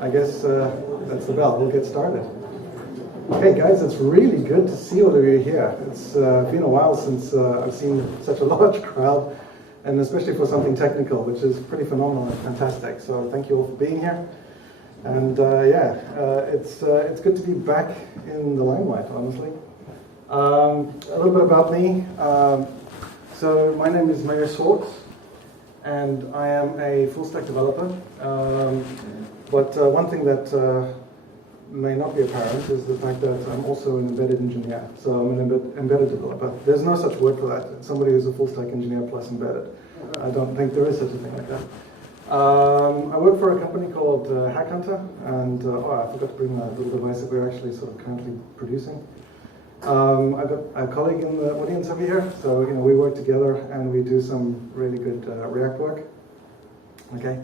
I guess that's the bell. We'll get started. Okay, guys, it's really good to see all of you here. It's been a while since I've seen such a large crowd, and especially for something technical, which is pretty phenomenal and fantastic. So thank you all for being here. And it's good to be back in the limelight, honestly. A little bit about me. So my name is Meyer Swartz, and I am a full-stack developer. But one thing that may not be apparent is the fact that I'm also an embedded engineer. So I'm an embedded developer. There's no such word for that. It's somebody who's a full-stack engineer plus embedded. I don't think there is such a thing like that. I work for a company called Hack Hunter, and I forgot to bring my little device that we're actually sort of currently producing. I've got a colleague in the audience over here, so we work together and we do some really good React work. Okay.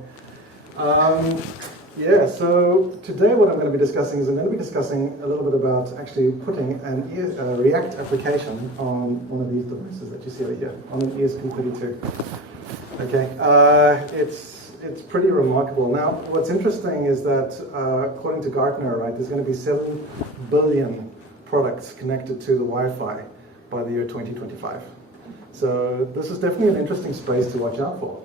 So today what I'm going to be discussing is I'm going to be discussing a little bit about actually putting a React application on one of these devices that you see over here, on an ESP32. Okay, it's pretty remarkable. Now, what's interesting is that according to Gartner, right, there's going to be 7 billion products connected to the Wi-Fi by the year 2025. So this is definitely an interesting space to watch out for.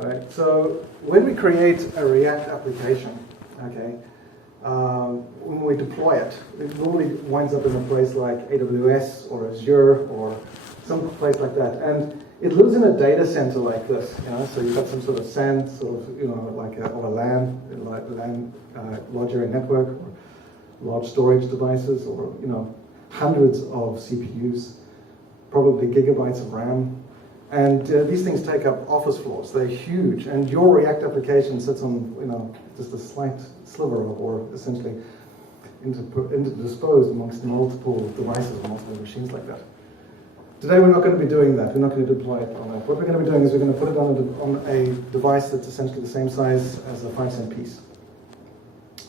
All right, so when we create a React application, okay, when we deploy it, it normally winds up in a place like AWS or Azure or some place like that, and it lives in a data center like this, so you've got some sort of SAN, sort of, like or a LAN, large area network, or large storage devices, or hundreds of CPUs, probably gigabytes of RAM. And these things take up office floors. They're huge, and your React application sits on, just a slight sliver of, or essentially disposed amongst multiple devices, multiple machines like that. Today we're not going to be doing that. We're not going to deploy it on that. What we're going to be doing is we're going to put it on a device that's essentially the same size as a 5-cent piece.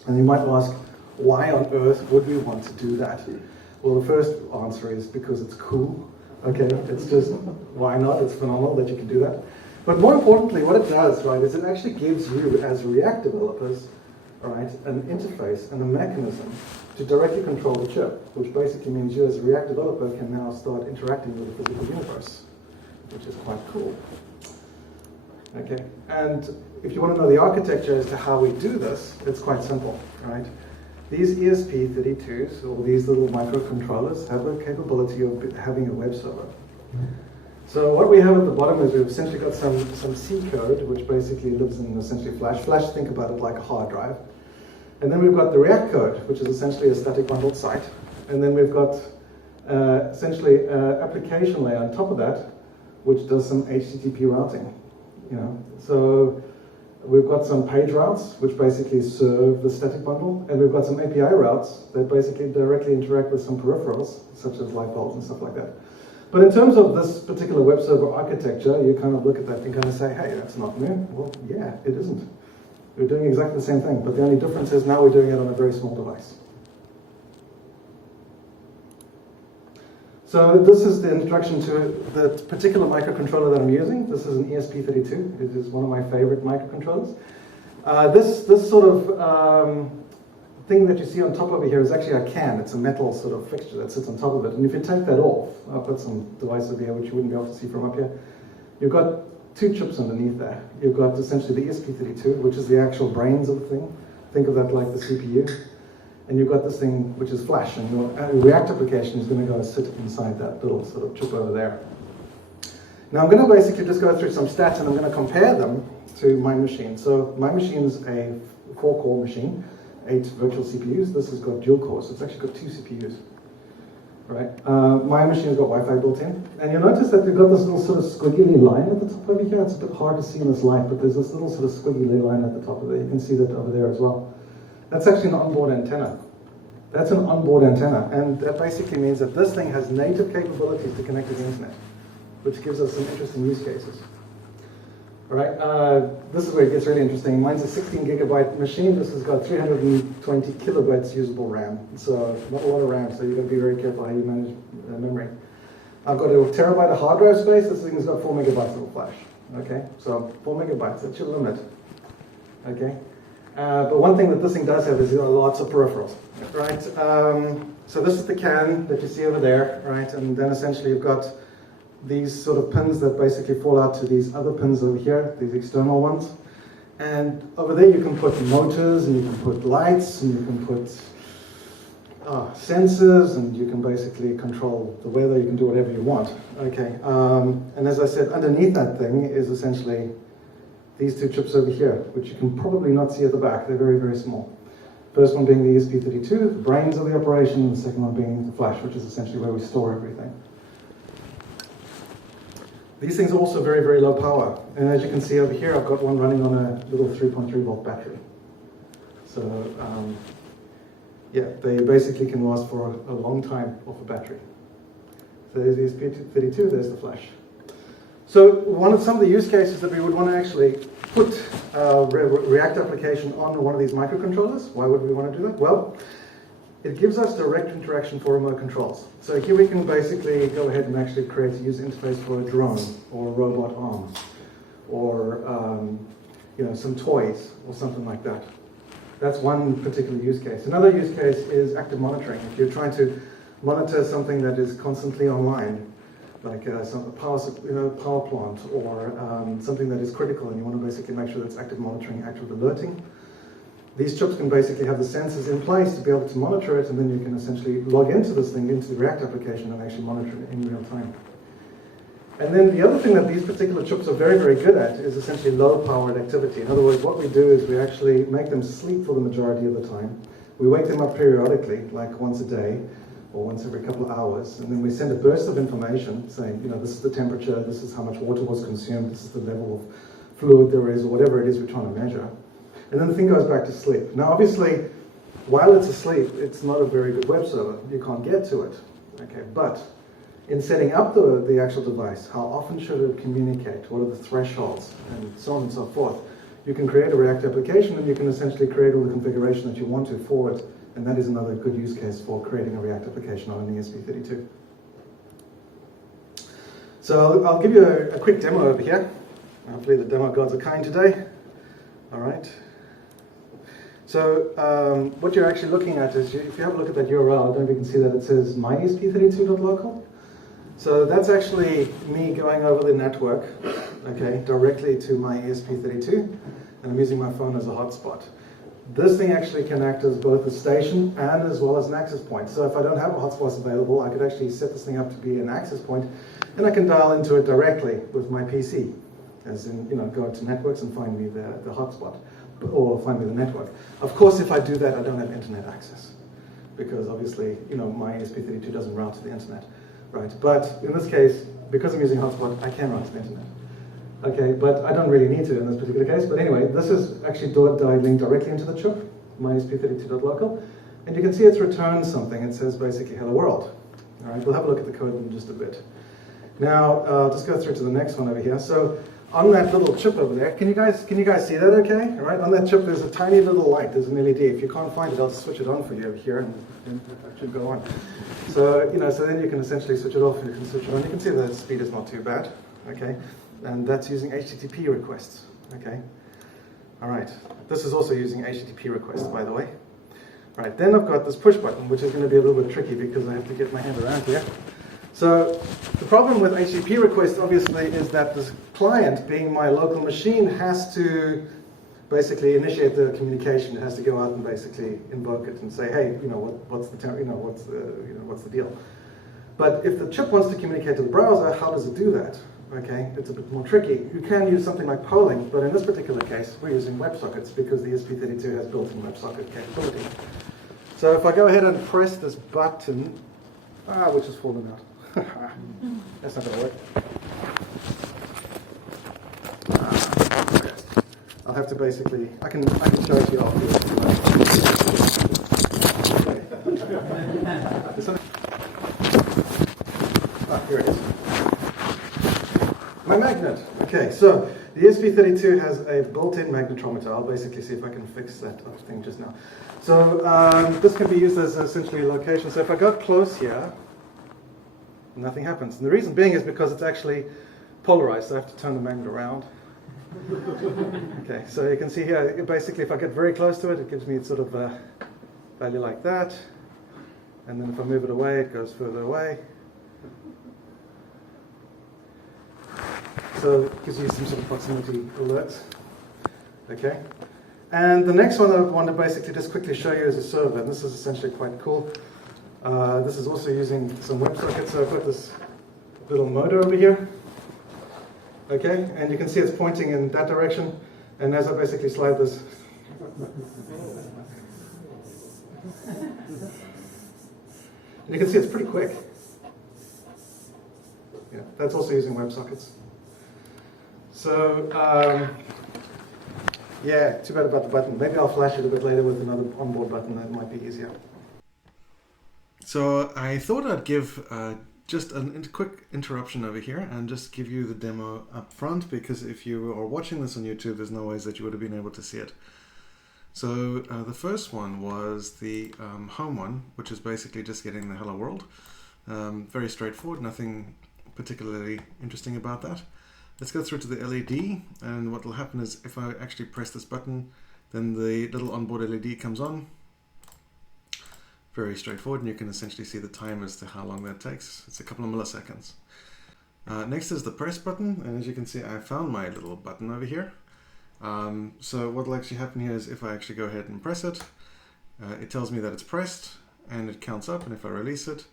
And you might ask, why on earth would we want to do that? Well, the first answer is because it's cool. Okay, it's just, why not? It's phenomenal that you can do that. But more importantly, what it does, right, is it actually gives you, as React developers, right, an interface and a mechanism to directly control the chip, which basically means you as a React developer can now start interacting with the physical universe, which is quite cool. Okay, and if you want to know the architecture as to how we do this, it's quite simple, right? These ESP32s, or these little microcontrollers, have the capability of having a web server. So what we have at the bottom is we've essentially got some C code, which basically lives in essentially Flash. Flash, think about it like a hard drive. And then we've got the React code, which is essentially a static bundled site. And then we've got essentially an application layer on top of that, which does some HTTP routing. So we've got some page routes, which basically serve the static bundle, and we've got some API routes that basically directly interact with some peripherals, such as light bulbs and stuff like that. But in terms of this particular web server architecture, you kind of look at that and kind of say, hey, that's not new. Well, yeah, it isn't. We're doing exactly the same thing, but the only difference is now we're doing it on a very small device. So this is the introduction to the particular microcontroller that I'm using. This is an ESP32. It is one of my favorite microcontrollers. This sort of thing that you see on top over here is actually a can. It's a metal sort of fixture that sits on top of it. And if you take that off, I've got some device over here which you wouldn't be able to see from up here. You've got 2 chips underneath there. You've got essentially the ESP32, which is the actual brains of the thing. Think of that like the CPU. And you've got this thing which is Flash, and your React application is going to go sit inside that little sort of chip over there. Now I'm going to basically just go through some stats, and I'm going to compare them to my machine. So my machine is a 4-core machine, 8 virtual CPUs. This has got dual cores, so it's actually got 2 CPUs. Right? My machine's got Wi-Fi built in, and you'll notice that we've got this little sort of squiggly line at the top over here. It's a bit hard to see in this light, but there's this little sort of squiggly line at the top of it. You can see that over there as well. That's actually an onboard antenna. That's an onboard antenna, and that basically means that this thing has native capabilities to connect to the internet, which gives us some interesting use cases. All right, this is where it gets really interesting. Mine's a 16 gigabyte machine. This has got 320 kilobytes usable RAM, so not a lot of RAM, so you've got to be very careful how you manage memory. I've got a terabyte of hard drive space. This thing has got 4 megabytes of flash. Okay, so 4 megabytes, that's your limit. Okay. But one thing that this thing does have is lots of peripherals, right? So this is the CAN that you see over there, right? And then essentially you've got these sort of pins that basically fall out to these other pins over here, these external ones. And over there you can put motors, and you can put lights, and you can put sensors, and you can basically control the weather, you can do whatever you want. Okay, and as I said, underneath that thing is essentially these two chips over here, which you can probably not see at the back. They're very, very small. First one being the ESP32, the brains of the operation, and the second one being the flash, which is essentially where we store everything. These things are also very, very low power. And as you can see over here, I've got one running on a little 3.3 volt battery. So, yeah, they basically can last for a long time off a battery. So there's the ESP32, there's the flash. So some of the use cases that we would want to actually put a React application on one of these microcontrollers. Why would we want to do that? Well, it gives us direct interaction for remote controls. So here we can basically go ahead and actually create a user interface for a drone or a robot arm or some toys or something like that. That's one particular use case. Another use case is active monitoring. If you're trying to monitor something that is constantly online, like some power plant or something that is critical, and you want to basically make sure that's active monitoring, active alerting. These chips can basically have the sensors in place to be able to monitor it, and then you can essentially log into this thing, into the React application, and actually monitor it in real time. And then the other thing that these particular chips are very, very good at is essentially low-powered activity. In other words, what we do is we actually make them sleep for the majority of the time. We wake them up periodically, like once a day, or once every couple of hours, and then we send a burst of information saying, this is the temperature, this is how much water was consumed, this is the level of fluid there is, or whatever it is we're trying to measure. And then the thing goes back to sleep. Now, obviously, while it's asleep, it's not a very good web server. You can't get to it. Okay, but in setting up the actual device, how often should it communicate? What are the thresholds? And so on and so forth. You can create a React application, and you can essentially create all the configuration that you want to for it. And that is another good use case for creating a React application on an ESP32. So I'll give you a quick demo over here. Hopefully the demo gods are kind today. All right. So what you're actually looking at is, if you have a look at that URL, I don't know if you can see that it says myesp32.local. So that's actually me going over the network, okay, directly to my ESP32, and I'm using my phone as a hotspot. This thing actually can act as both a station and as well as an access point. So if I don't have a hotspot available, I could actually set this thing up to be an access point, and I can dial into it directly with my PC, as in, go to networks and find me the hotspot, or find me the network. Of course, if I do that, I don't have internet access, because obviously, my ESP32 doesn't route to the internet, right? But in this case, because I'm using hotspot, I can route to the internet. Okay, but I don't really need to in this particular case. But anyway, this is actually dialing directly into the chip, myesp32.local, and you can see it's returned something. It says basically "Hello World." All right, we'll have a look at the code in just a bit. Now, just go through to the next one over here. So, on that little chip over there, can you guys see that? Okay, all right. On that chip, there's a tiny little light. There's an LED. If you can't find it, I'll switch it on for you over here, and it should go on. So, so then you can essentially switch it off, and you can switch it on. You can see the speed is not too bad. Okay. And that's using HTTP requests, okay? All right, this is also using HTTP requests, by the way. All right, then I've got this push button, which is going to be a little bit tricky because I have to get my hand around here. So the problem with HTTP requests, obviously, is that the client, being my local machine, has to basically initiate the communication. It has to go out and basically invoke it and say, hey, what's the deal? But if the chip wants to communicate to the browser, how does it do that? Okay, it's a bit more tricky. You can use something like polling, but in this particular case, we're using WebSockets because the ESP32 has built-in WebSocket capability. So if I go ahead and press this button, which has fallen out. That's not going to work. I'll have to basically, I can show it to you afterwards. Here it is. My magnet. Okay, so the ESP32 has a built-in magnetometer. I'll basically see if I can fix that thing just now. So this can be used as essentially a location. So if I go close here, nothing happens. And the reason being is because it's actually polarized. So I have to turn the magnet around. Okay, so you can see here, basically if I get very close to it, it gives me sort of a value like that. And then if I move it away, it goes further away. So it gives you some sort of proximity alerts. Okay. And the next one I want to basically just quickly show you is a server. And this is essentially quite cool. This is also using some WebSockets. So I've got this little motor over here. Okay, and you can see it's pointing in that direction. And as I basically slide this, and you can see it's pretty quick. Yeah, that's also using WebSockets. So, yeah, too bad about the button. Maybe I'll flash it a bit later with another onboard button. That might be easier. So I thought I'd give just a quick interruption over here and just give you the demo up front, because if you are watching this on YouTube, there's no ways that you would have been able to see it. So the first one was the home one, which is basically just getting the hello world. Very straightforward, nothing particularly interesting about that. Let's go through to the LED, and what will happen is if I actually press this button, then the little onboard LED comes on. Very straightforward, and you can essentially see the time as to how long that takes. It's a couple of milliseconds. Next is the press button, and as you can see, I found my little button over here. So what will actually happen here is if I actually go ahead and press it, it tells me that it's pressed, and it counts up, and if I release it,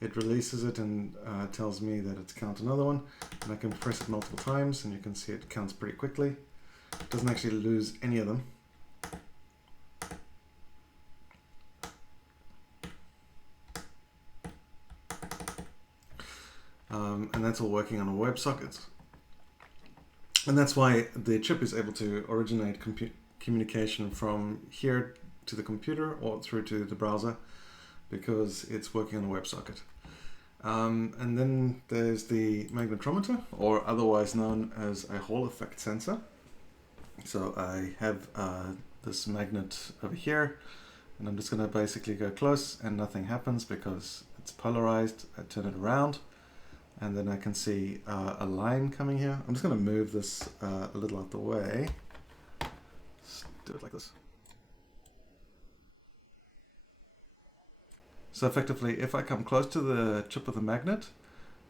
it releases it and tells me that it's count another one, and I can press it multiple times, and you can see it counts pretty quickly. It doesn't actually lose any of them. And that's all working on a WebSocket. And that's why the chip is able to originate communication from here to the computer or through to the browser, because it's working on a WebSocket. And then there's the magnetometer, or otherwise known as a Hall effect sensor. So I have this magnet over here, and I'm just going to basically go close, and nothing happens because it's polarized. I turn it around, and then I can see a line coming here. I'm just going to move this a little out the way. Let's do it like this. So effectively, if I come close to the chip of the magnet,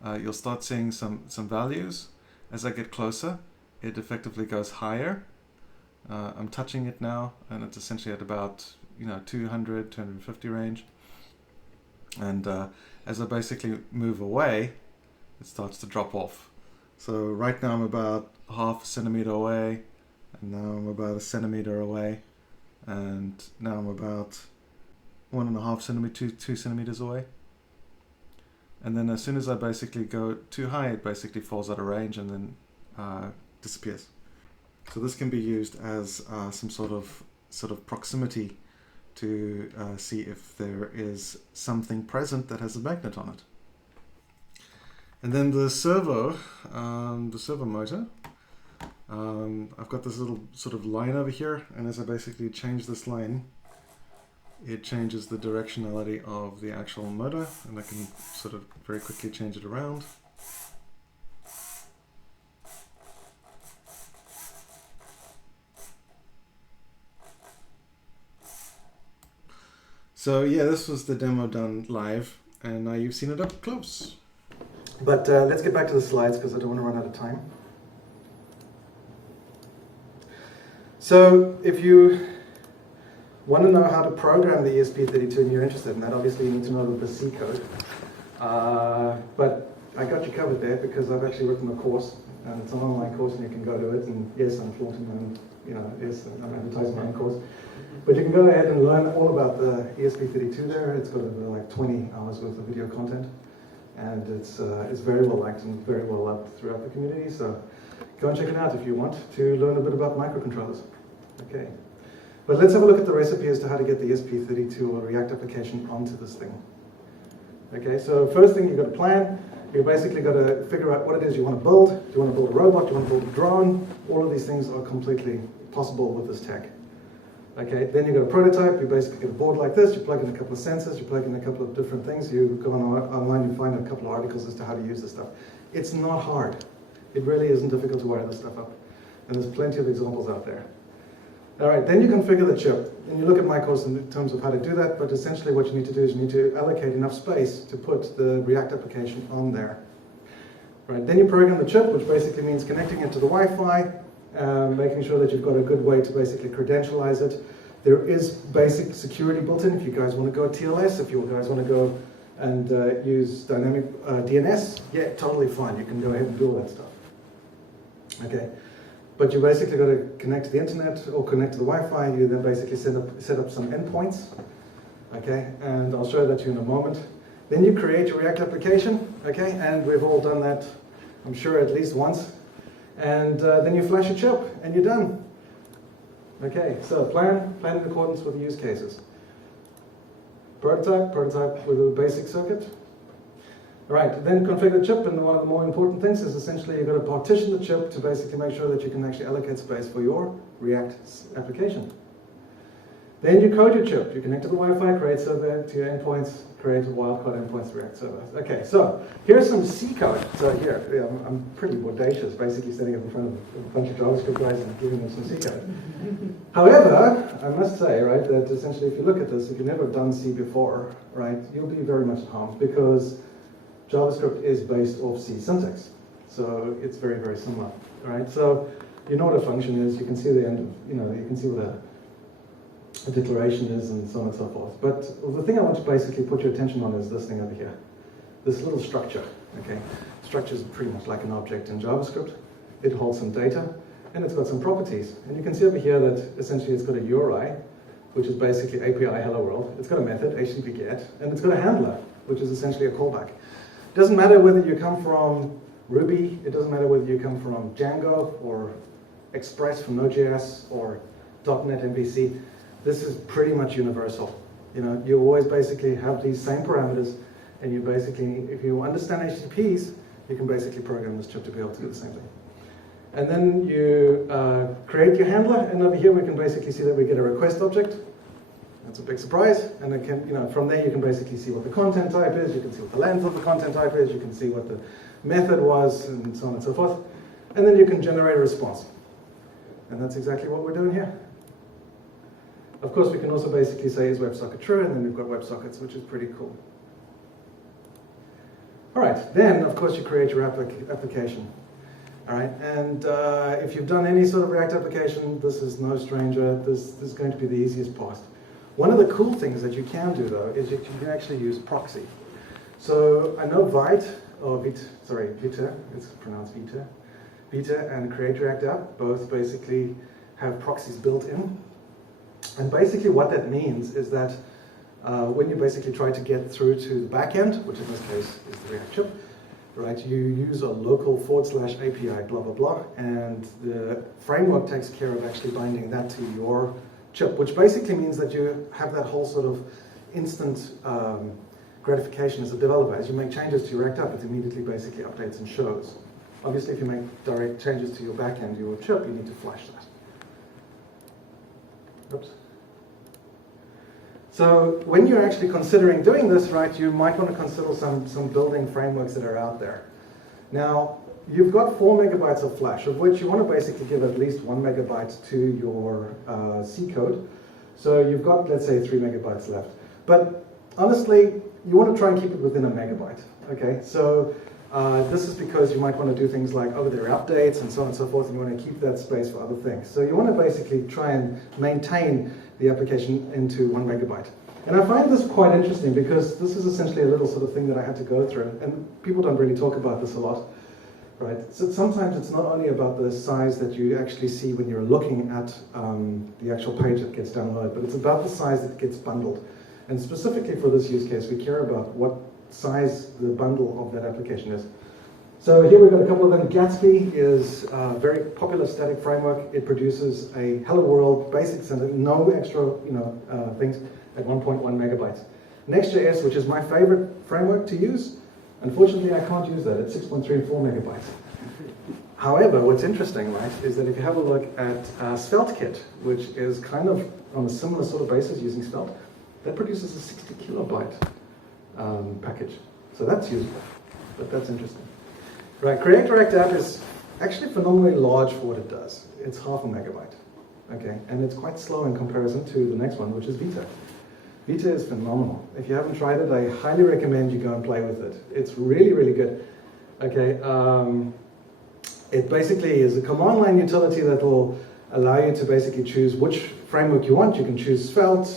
you'll start seeing some values. As I get closer, it effectively goes higher. I'm touching it now, and it's essentially at about 200, 250 range. And as I basically move away, it starts to drop off. So right now I'm about half a centimeter away, and now I'm about a centimeter away, and now I'm about 1.5 centimeters, 2 centimeters away. And then as soon as I basically go too high, it basically falls out of range and then disappears. So this can be used as some sort of proximity to see if there is something present that has a magnet on it. And then the servo motor, I've got this little sort of line over here, and as I basically change this line, it changes the directionality of the actual motor, and I can sort of very quickly change it around. So yeah, this was the demo done live, and now you've seen it up close. But let's get back to the slides, because I don't want to run out of time. So if you want to know how to program the ESP32 and you're interested in that, obviously you need to know the C code. But I got you covered there, because I've actually written a course, and it's an online course, and you can go to it. And yes, I'm flaunting yes, I'm advertising my own course. But you can go ahead and learn all about the ESP32 there. It's got like 20 hours worth of video content. And it's very well liked and very well loved throughout the community. So go and check it out if you want to learn a bit about microcontrollers. Okay. But let's have a look at the recipe as to how to get the ESP32 or React application onto this thing. Okay, so first thing, you've got a plan. You've basically got to figure out what it is you want to build. Do you want to build a robot? Do you want to build a drone? All of these things are completely possible with this tech. Okay, then you've got a prototype. You basically get a board like this. You plug in a couple of sensors. You plug in a couple of different things. You go online, you find a couple of articles as to how to use this stuff. It's not hard. It really isn't difficult to wire this stuff up. And there's plenty of examples out there. All right, then you configure the chip. And you look at my course in terms of how to do that, but essentially what you need to do is you need to allocate enough space to put the React application on there. Right, then you program the chip, which basically means connecting it to the Wi-Fi, making sure that you've got a good way to basically credentialize it. There is basic security built in if you guys want to go TLS, if you guys want to go and use dynamic DNS, yeah, totally fine. You can go ahead and do all that stuff. Okay, but you basically got to connect to the internet or connect to the Wi-Fi. You then basically set up some endpoints. Okay, and I'll show that to you in a moment. Then you create your React application. Okay, and we've all done that, I'm sure, at least once. And then you flash a chip, and you're done. Okay, so plan in accordance with the use cases. Prototype with a basic circuit. All right, then configure the chip, and one of the more important things is essentially you've got to partition the chip to basically make sure that you can actually allocate space for your React application. Then you code your chip. You connect to the Wi-Fi, create server to your endpoints, create wildcard endpoints to React server. Okay, so here's some C code. So here, I'm pretty audacious, basically standing up in front of a bunch of JavaScript guys and giving them some C code. However, I must say, right, that essentially if you look at this, if you've never done C before, right, you'll be very much at home because JavaScript is based off C syntax. So it's very, very similar, right? So you know what a function is, you can see the end of, you can see what a declaration is and so on and so forth. But the thing I want to basically put your attention on is this thing over here. This little structure, okay? Structure is pretty much like an object in JavaScript. It holds some data and it's got some properties. And you can see over here that essentially it's got a URI, which is basically API hello world. It's got a method, HTTP GET, and it's got a handler, which is essentially a callback. It doesn't matter whether you come from Ruby, it doesn't matter whether you come from Django or Express from Node.js or .NET MVC. This is pretty much universal. You always basically have these same parameters, and you basically, if you understand HTTPs, you can basically program this chip to be able to do the same thing. And then you create your handler, and over here we can basically see that we get a request object. That's a big surprise, and it can, from there you can basically see what the content type is, you can see what the length of the content type is, you can see what the method was, and so on and so forth. And then you can generate a response. And that's exactly what we're doing here. Of course, we can also basically say, is WebSocket true? And then we've got WebSockets, which is pretty cool. All right, then, of course, you create your application. All right, and if you've done any sort of React application, this is no stranger. This is going to be the easiest part. One of the cool things that you can do, though, is that you can actually use proxy. So I know Vita, it's pronounced Vita and Create React App both basically have proxies built in. And basically what that means is that when you basically try to get through to the backend, which in this case is the React chip, right, you use a local /API blah, blah, blah, and the framework takes care of actually binding that to your chip, which basically means that you have that whole sort of instant gratification as a developer. As you make changes to your React app, it immediately basically updates and shows. Obviously, if you make direct changes to your backend, your chip, you need to flash that. Oops. So when you're actually considering doing this, right, you might want to consider some building frameworks that are out there. Now, you've got 4 megabytes of flash, of which you want to basically give at least 1 megabyte to your C code. So you've got, let's say, 3 megabytes left. But honestly, you want to try and keep it within a megabyte. Okay, so this is because you might want to do things like over-the-air updates and so on and so forth, and you want to keep that space for other things. So you want to basically try and maintain the application into 1 megabyte. And I find this quite interesting because this is essentially a little sort of thing that I had to go through, and people don't really talk about this a lot, right? So sometimes it's not only about the size that you actually see when you're looking at the actual page that gets downloaded, but it's about the size that gets bundled. And specifically for this use case, we care about what size the bundle of that application is. So here we've got a couple of them. Gatsby is a very popular static framework. It produces a hello world basic sentence, no extra things, at 1.1 megabytes. Next.js, which is my favorite framework to use, unfortunately I can't use that at 6.34 megabytes. However, what's interesting, right, is that if you have a look at SvelteKit, which is kind of on a similar sort of basis using Svelte, that produces a 60 kilobyte package. So that's useful, but that's interesting. Right, Create React App is actually phenomenally large for what it does. it's half a megabyte. Okay, and it's quite slow in comparison to the next one, which is Vita. Vita is phenomenal. If you haven't tried it, I highly recommend you go and play with it. It's really, really good. Okay, it basically is a command line utility that will allow you to basically choose which framework you want. You can choose Svelte,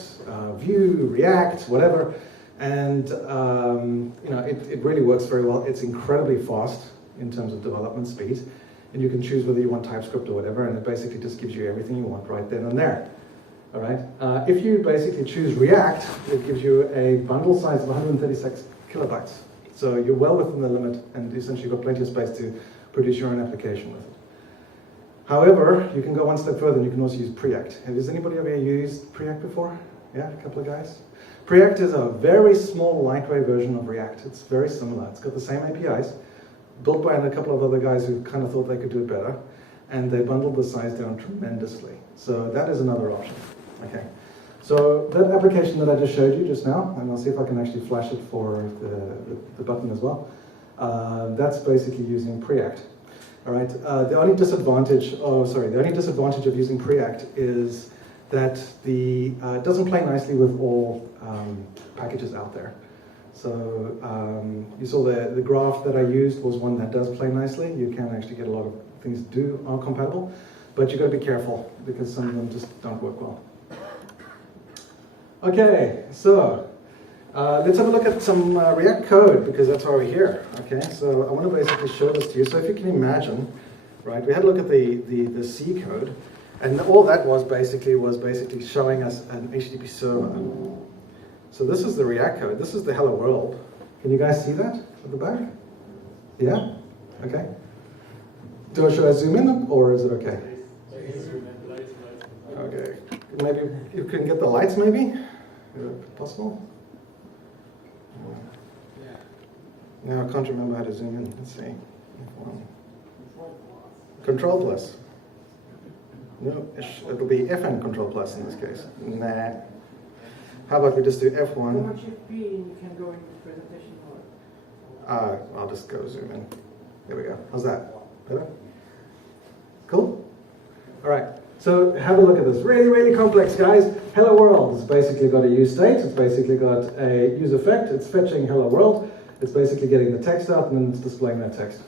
Vue, React, whatever, and it really works very well. It's incredibly fast in terms of development speed, and you can choose whether you want TypeScript or whatever, and it basically just gives you everything you want right then and there. All right. If you basically choose React, it gives you a bundle size of 136 kilobytes. So you're well within the limit, and essentially you've got plenty of space to produce your own application with it. However, you can go one step further, and you can also use Preact. Has anybody ever used Preact before? Yeah, a couple of guys? Preact is a very small, lightweight version of React. It's very similar. It's got the same APIs, built by a couple of other guys who kind of thought they could do it better, and they bundled the size down tremendously. So that is another option. Okay. So that application that I just showed you just now, and I'll see if I can actually flash it for the button as well. That's basically using Preact. All right. The only disadvantage of using Preact is that it doesn't play nicely with all packages out there. So you saw the graph that I used was one that does play nicely. You can actually get a lot of things are compatible, but you've got to be careful because some of them just don't work well. Okay, so let's have a look at some React code because that's why we're here. Okay, so I want to basically show this to you. So if you can imagine, right, we had a look at the C code, and all that was basically showing us an HTTP server. So this is the React code. This is the hello world. Can you guys see that at the back? Yeah? Okay. Should I zoom in or is it okay? Okay. Maybe you can get the lights maybe? Is it possible? No, I can't remember how to zoom in. Let's see. Control plus. No, it'll be FN control plus in this case. Nah. How about we just do F1? How much FP you can go in the presentation mode? I'll just go zoom in. There we go. How's that? Better? Cool? All right. So have a look at this. Really, really complex, guys. Hello world. It's basically got a use state. It's basically got a use effect. It's fetching hello world. It's basically getting the text out and then it's displaying that text.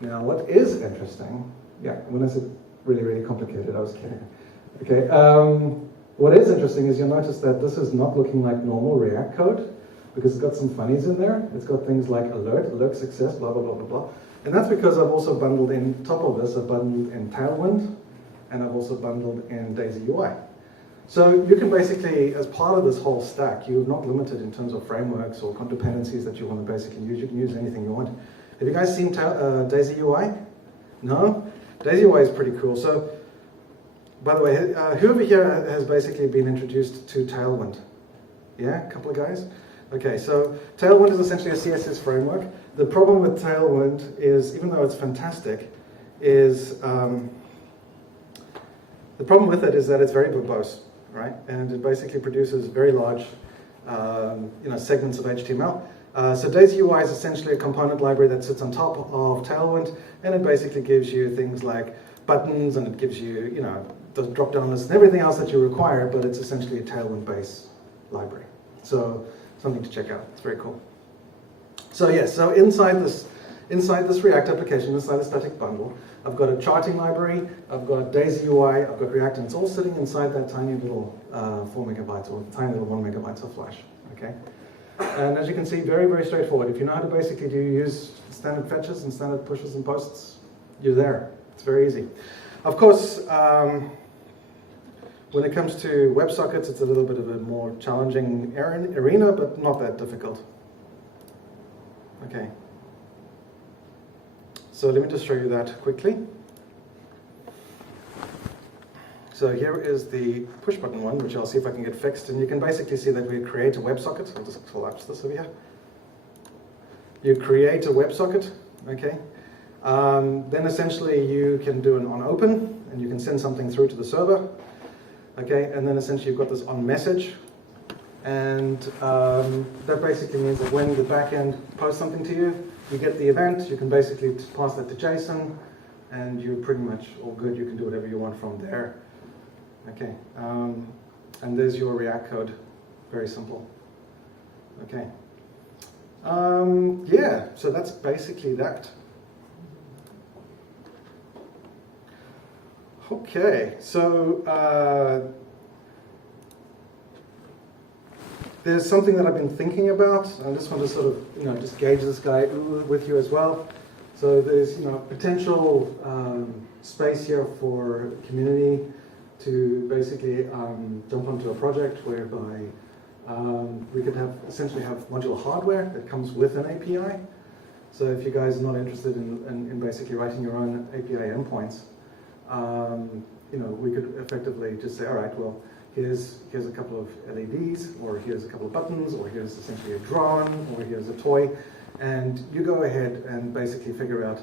Now, what is interesting, yeah, when I said really, really complicated, I was kidding. Okay. What is interesting is you'll notice that this is not looking like normal React code because it's got some funnies in there. It's got things like alert success, blah, blah, blah, blah, blah. And that's because I've also bundled in top of this, I've bundled in Tailwind, and I've also bundled in Daisy UI. So you can basically, as part of this whole stack, you're not limited in terms of frameworks or dependencies that you want to basically use. You can use anything you want. Have you guys seen Daisy UI? No? Daisy UI is pretty cool. So, by the way, who over here has basically been introduced to Tailwind? Yeah, a couple of guys? Okay, so Tailwind is essentially a CSS framework. The problem with Tailwind is, even though it's fantastic, is the problem with it is that it's very verbose, right? And it basically produces very large, segments of HTML. So Daisy UI is essentially a component library that sits on top of Tailwind, and it basically gives you things like buttons, and it gives you, the drop-down list and everything else that you require, but it's essentially a Tailwind-based library. So something to check out. It's very cool. So yes, so inside this React application, inside the static bundle, I've got a charting library, I've got Daisy UI, I've got React, and it's all sitting inside that tiny little 4 megabytes or tiny little 1 megabytes of flash. Okay. And as you can see, very, very straightforward. If you know how to basically use standard fetches and standard pushes and posts, you're there. It's very easy. Of course, when it comes to WebSockets, it's a little bit of a more challenging arena, but not that difficult. Okay. So let me just show you that quickly. So here is the push button one, which I'll see if I can get fixed. And you can basically see that we create a WebSocket. I'll just collapse this over here. You create a WebSocket, okay? Then essentially you can do an onOpen, and you can send something through to the server, okay? And then essentially you've got this onMessage, and that basically means that when the backend posts something to you, you get the event, you can basically pass that to JSON, and you're pretty much all good. You can do whatever you want from there. Okay, and there's your React code. Very simple. Okay. Yeah, so that's basically that. Okay, so there's something that I've been thinking about. I just want to sort of, just gauge this guy with you as well. So there's, potential space here for community to basically jump onto a project whereby we could essentially have modular hardware that comes with an API. So if you guys are not interested in basically writing your own API endpoints, we could effectively just say, all right, well, here's a couple of LEDs, or here's a couple of buttons, or here's essentially a drone, or here's a toy, and you go ahead and basically figure out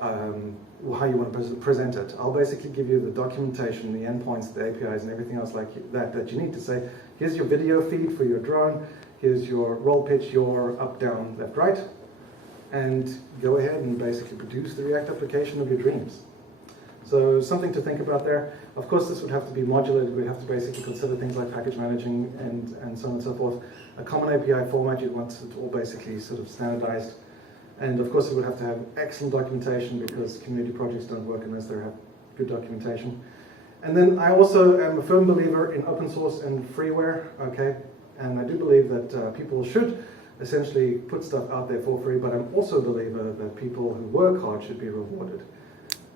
how you want to present it. I'll basically give you the documentation, the endpoints, the APIs, and everything else like that you need to say, here's your video feed for your drone, here's your roll pitch, your up, down, left, right, and go ahead and basically produce the React application of your dreams. So something to think about there. Of course, this would have to be modular. We'd have to basically consider things like package managing and so on and so forth. A common API format, you'd want it all basically sort of standardized. And of course, it would have to have excellent documentation because community projects don't work unless they have good documentation. And then I also am a firm believer in open source and freeware, okay? And I do believe that people should essentially put stuff out there for free, but I'm also a believer that people who work hard should be rewarded.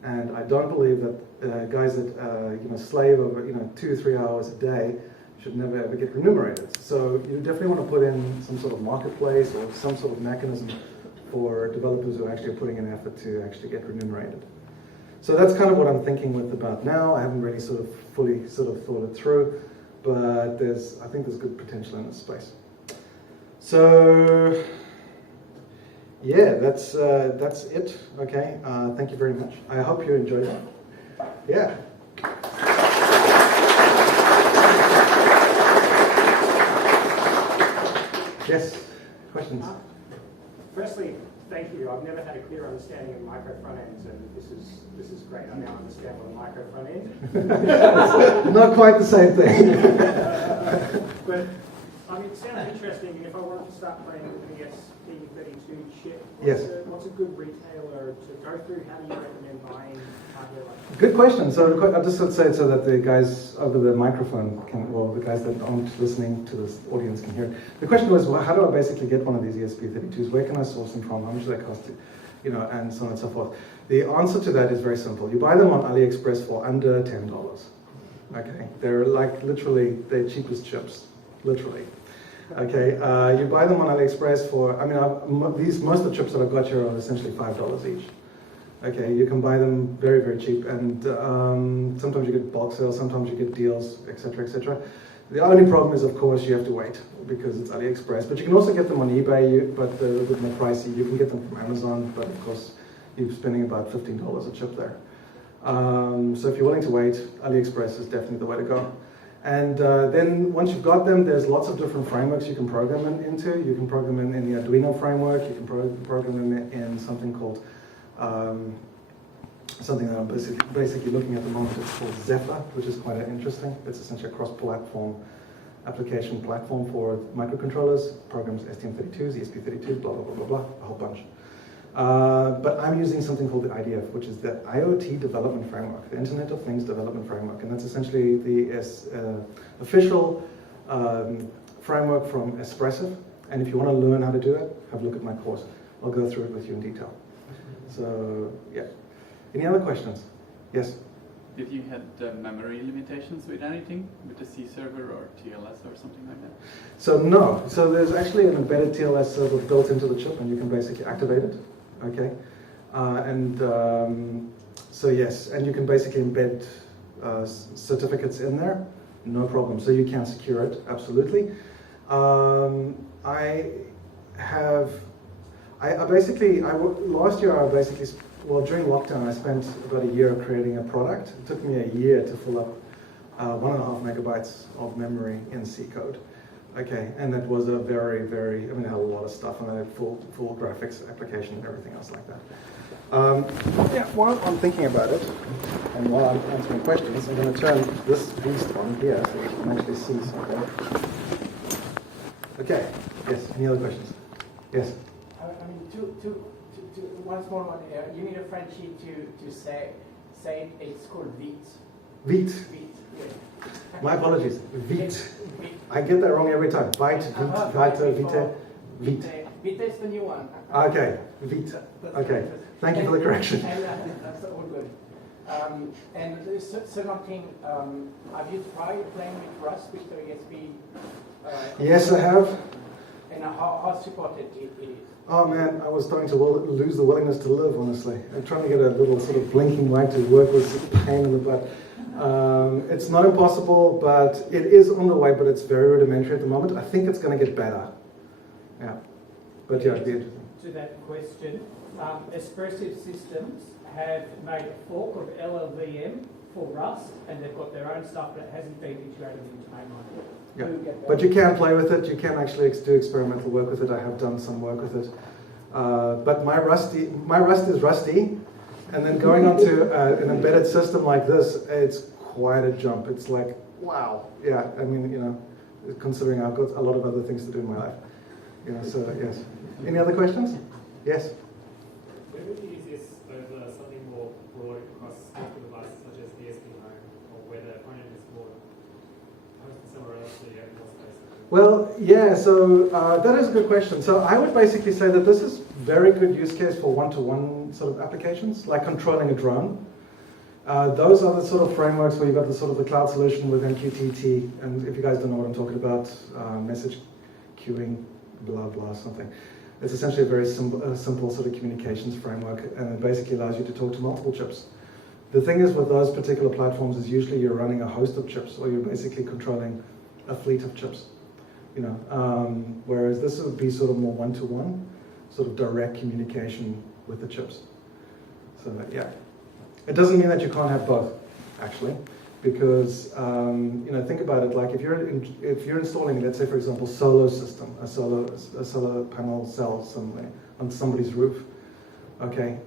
And I don't believe that guys that slave over 2 or 3 hours a day should never ever get remunerated. So you definitely want to put in some sort of marketplace or some sort of mechanism for developers who actually are putting in effort to actually get remunerated. So that's kind of what I'm thinking with about now. I haven't really fully thought it through, but I think there's good potential in this space. So yeah, that's it. Okay, thank you very much. I hope you enjoyed it. Yeah. Yes, questions? Firstly, thank you. I've never had a clear understanding of micro front ends, and this is great. I now understand what a micro front end is. Not quite the same thing. But it sounds interesting. And if I wanted to start playing with the ESP32 chip, what's a good retailer to go through? How do you recommend buying hardware like that? Good question. So I just would say it so that the guys over the microphone the guys that aren't listening to this audience can hear it. The question was, well, how do I basically get one of these ESP32s? Where can I source them from? How much do they cost? And so on and so forth. The answer to that is very simple. You buy them on AliExpress for under $10. Okay, they're like literally the cheapest chips, literally. Okay, you buy them on AliExpress for, most of the chips that I've got here are essentially $5 each. Okay, you can buy them very, very cheap, and sometimes you get bulk sales, sometimes you get deals, etc., etc. The only problem is, of course, you have to wait because it's AliExpress. But you can also get them on eBay, but they're a bit more pricey. You can get them from Amazon, but of course, you're spending about $15 a chip there. So if you're willing to wait, AliExpress is definitely the way to go. And then once you've got them, there's lots of different frameworks you can program them into. You can program them in the Arduino framework. You can program them in something called, something that I'm basically looking at the moment. It's called Zephyr, which is quite interesting. It's essentially a cross-platform application platform for microcontrollers, programs STM32s, ESP32s, blah, blah, blah, blah, blah, a whole bunch. But I'm using something called the IDF, which is the IoT Development Framework, the Internet of Things Development Framework. And that's essentially the official framework from Espressif. And if you want to learn how to do it, have a look at my course. I'll go through it with you in detail. So, yeah. Any other questions? Yes? Did you have memory limitations with anything, with the C server or TLS or something like that? So no. So there's actually an embedded TLS server built into the chip, and you can basically activate it. Okay. So yes, and you can basically embed certificates in there, no problem. So you can secure it, absolutely. Last year I basically. Well, during lockdown, I spent about a year creating a product. It took me a year to fill up 1.5 megabytes of memory in C code. Okay, and it was a very, very, I mean, it had a lot of stuff on it, full graphics application and everything else like that. Yeah, while I'm thinking about it, and while I'm answering questions, I'm going to turn this beast on here so you can actually see something. Okay, yes, any other questions? Yes? I mean, one small one here. You need a French sheet to say it's called vite. Vite. Vite, yeah. My apologies. Vite. Vite. I get that wrong every time. Vite, vite, vite, vite. Vite is the new one. Okay, vite. Okay, thank you for the correction. And that's all good. And the second thing, have you tried playing with Rust with the ESP? Yes, I have. And how supported it is? Oh man, I was starting to lose the willingness to live, honestly. I'm trying to get a little sort of blinking light to work with a pain in the butt. It's not impossible, but it is on the way, but it's very rudimentary at the moment. I think it's going to get better. Yeah. But yeah, it'd be interesting. To that question, Espressive Systems have made a fork of LLVM for Rust, and they've got their own stuff that hasn't been integrated into mainline. Yeah. But you can play with it. You can actually do experimental work with it. I have done some work with it. But my Rust is rusty, and then going onto an embedded system like this, it's quite a jump. It's like, wow. Yeah, I mean, you know, considering I've got a lot of other things to do in my life. You know, so yes. Any other questions? Yes. Where would you use this over something more broad across multiple devices such as ESP home, or where the front end is more hosted somewhere else so you have more space? Well, yeah, so that is a good question. So I would basically say that this is very good use case for one-to-one sort of applications, like controlling a drone. Those are the sort of frameworks where you've got the sort of the cloud solution with MQTT, and if you guys don't know what I'm talking about, message queuing, blah, blah, something. It's essentially a very simple sort of communications framework, and it basically allows you to talk to multiple chips. The thing is with those particular platforms is usually you're running a host of chips, or you're basically controlling a fleet of chips. You know, whereas this would be sort of more one-to-one, sort of direct communication with the chips. So yeah, it doesn't mean that you can't have both, actually, because you know, think about it. Like if you're installing, let's say for example, solar system, a solar panel cell somewhere on somebody's roof. Okay,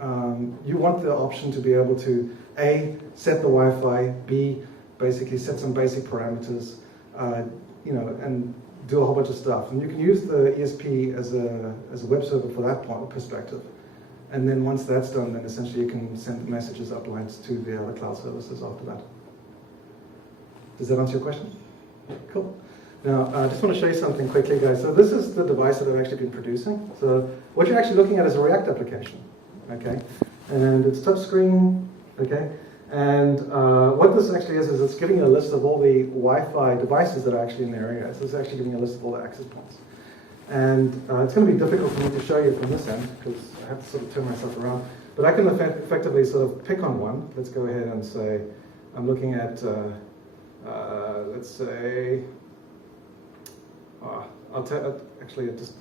you want the option to be able to A, set the Wi-Fi, B, basically set some basic parameters, you know, and do a whole bunch of stuff. And you can use the ESP as a web server for that perspective. And then once that's done, then essentially you can send messages uplines to the other cloud services after that. Does that answer your question? Cool. Now, I just want to show you something quickly, guys. So this is the device that I've actually been producing. So what you're actually looking at is a React application, okay? And it's touchscreen, okay? And what this actually is it's giving you a list of all the Wi-Fi devices that are actually in the area. So it's actually giving you a list of all the access points. And it's going to be difficult for me to show you from this end because I have to sort of turn myself around. But I can effectively sort of pick on one. Let's go ahead and say I'm looking at, let's say, actually I just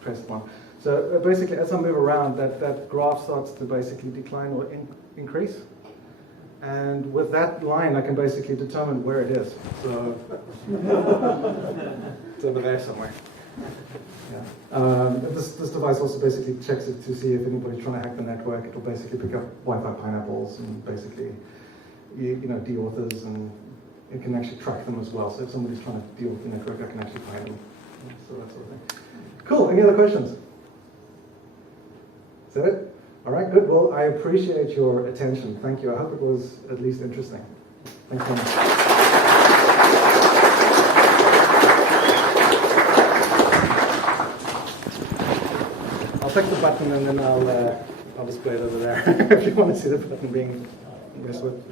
pressed one. So basically as I move around, that graph starts to basically decline or increase. And with that line, I can basically determine where it is. So it's over there somewhere. Yeah. This device also basically checks it to see if anybody's trying to hack the network. It'll basically pick up Wi-Fi pineapples and basically, you know, deauthors, and it can actually track them as well. So if somebody's trying to deal with the network, I can actually find them. So that sort of thing. Cool. Any other questions? Is that it? All right, good. Well, I appreciate your attention. Thank you. I hope it was at least interesting. Thanks very much. I'll click the button and then I'll display it over there if you want to see the button being messed with.